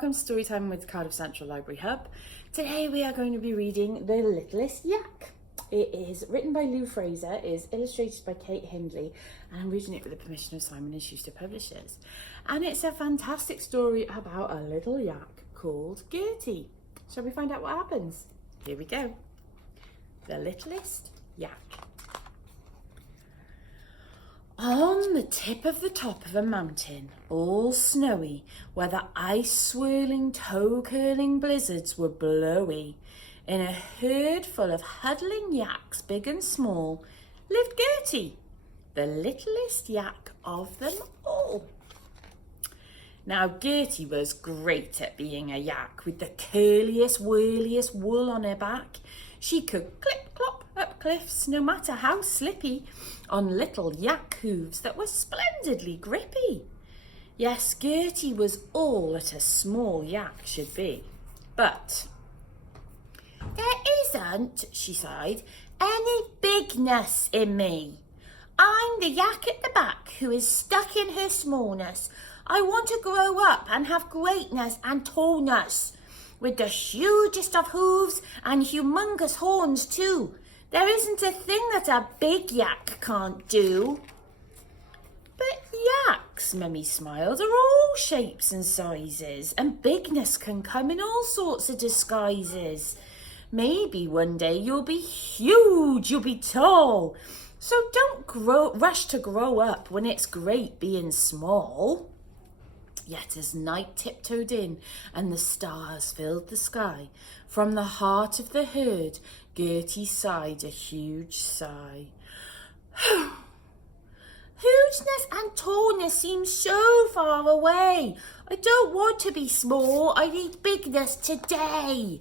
welcome to Storytime with Cardiff Central Library Hub. Today we are going to be reading The Littlest Yak. It is written by Lu Fraser, is illustrated by Kate Hindley, and I'm reading it with the permission of Simon and Schuster Publishers. And it's a fantastic story about a little yak called Gertie. Shall we find out what happens? Here we go. The Littlest Yak. On the tip of the top of a mountain, all snowy, where the ice-swirling, toe-curling blizzards were blowy, in a herd full of huddling yaks, big and small, lived Gertie, the littlest yak of them all. Now, Gertie was great at being a yak, with the curliest, whirliest wool on her back. She could clip-clop up cliffs, no matter how slippy, on little yak hooves that were splendidly grippy. Yes, Gertie was all that a small yak should be. But there isn't, she sighed, any bigness in me. I'm the yak at the back who is stuck in her smallness. I want to grow up and have greatness and tallness, with the hugest of hooves and humongous horns too. There isn't a thing that a big yak can't do. But yaks, Mummy smiled, are all shapes and sizes, and bigness can come in all sorts of disguises. Maybe one day you'll be huge, you'll be tall. So don't rush to grow up when it's great being small. Yet as night tiptoed in and the stars filled the sky, from the heart of the herd, Gertie sighed a huge sigh. Hugeness and tallness seem so far away. I don't want to be small. I need bigness today.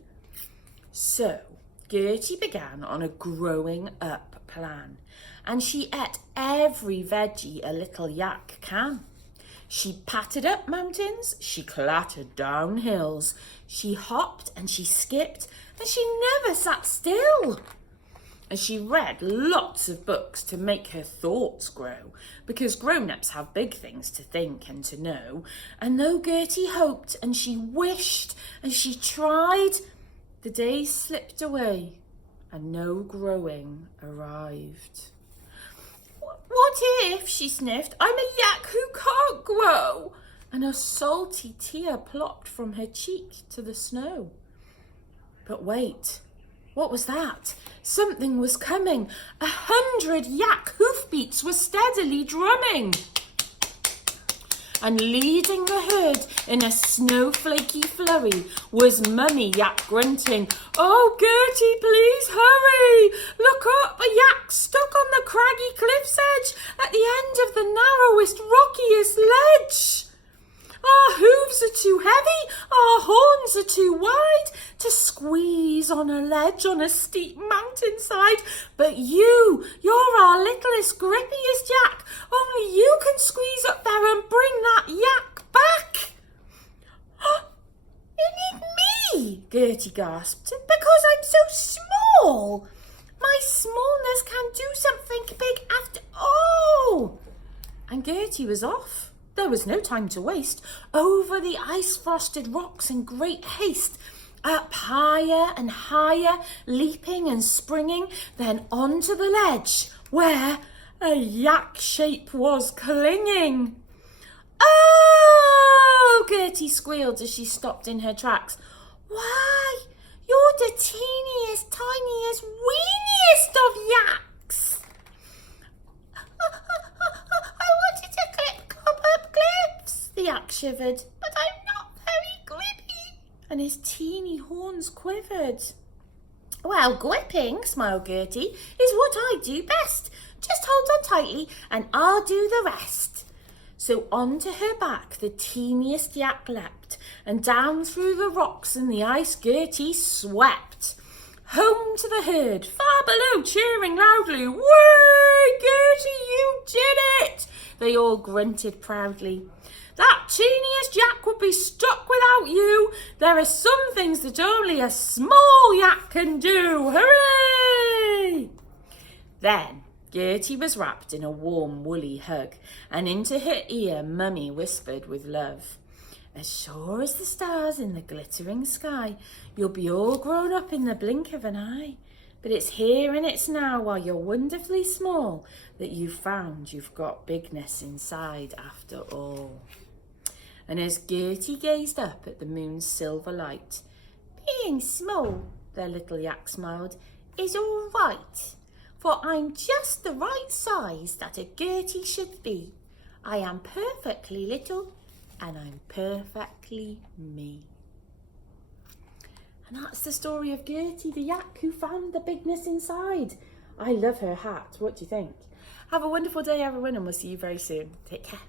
So Gertie began on a growing up plan, and she ate every veggie a little yak can. She pattered up mountains, she clattered down hills, she hopped and she skipped, and she never sat still. And she read lots of books to make her thoughts grow, because grown-ups have big things to think and to know. And though Gertie hoped and she wished and she tried, the days slipped away and no growing arrived. What if, she sniffed, I'm a yak who can't grow? And a salty tear plopped from her cheek to the snow. But wait, what was that? Something was coming. 100 yak hoofbeats were steadily drumming. And leading the herd in a snowflakey flurry was Mummy Yak grunting, "Oh, Gertie, please hurry! Look up, a yak stuck on the craggy cliff's edge at the end of the narrowest, rockiest ledge. Our hooves are too heavy, our horns are too wide to squeeze on a ledge on a steep mountainside. But you're our littlest, grippiest yak. Only you can squeeze up there and bring that yak back." "You need me," Gertie gasped, "because I'm so small. My smallness can do something big after all." And Gertie was off. There was no time to waste. Over the ice-frosted rocks in great haste, up higher and higher, leaping and springing, then onto the ledge, where a yak shape was clinging. "Oh!" Gertie squealed as she stopped in her tracks. "Why, you're the teeniest, tiniest, weeniest of yaks." "I wanted to clip-clop up cliffs," the yak shivered, "but I'm not very grippy." And his teeny horns quivered. "Well, gripping," smiled Gertie, "is what I do best. Just hold on tightly and I'll do the rest." So onto her back the teeniest yak leapt, and down through the rocks and the ice Gertie swept. Home to the herd, far below, cheering loudly. "Way, Gertie, you did it!" they all grunted proudly. "That teeniest yak would be stuck without you. There are some things that only a small yak can do. Hooray!" Then Gertie was wrapped in a warm, woolly hug, and into her ear Mummy whispered with love, As sure as the stars in the glittering sky, you'll be all grown up in the blink of an eye. But it's here and it's now, while you're wonderfully small, that you've found you've got bigness inside after all. And as Gertie gazed up at the moon's silver light, being small, the little yak smiled, is all right. For I'm just the right size that a Gertie should be. I am perfectly little and I'm perfectly me. And that's the story of Gertie the yak who found the bigness inside. I love her hat. What do you think? Have a wonderful day, everyone, and we'll see you very soon. Take care.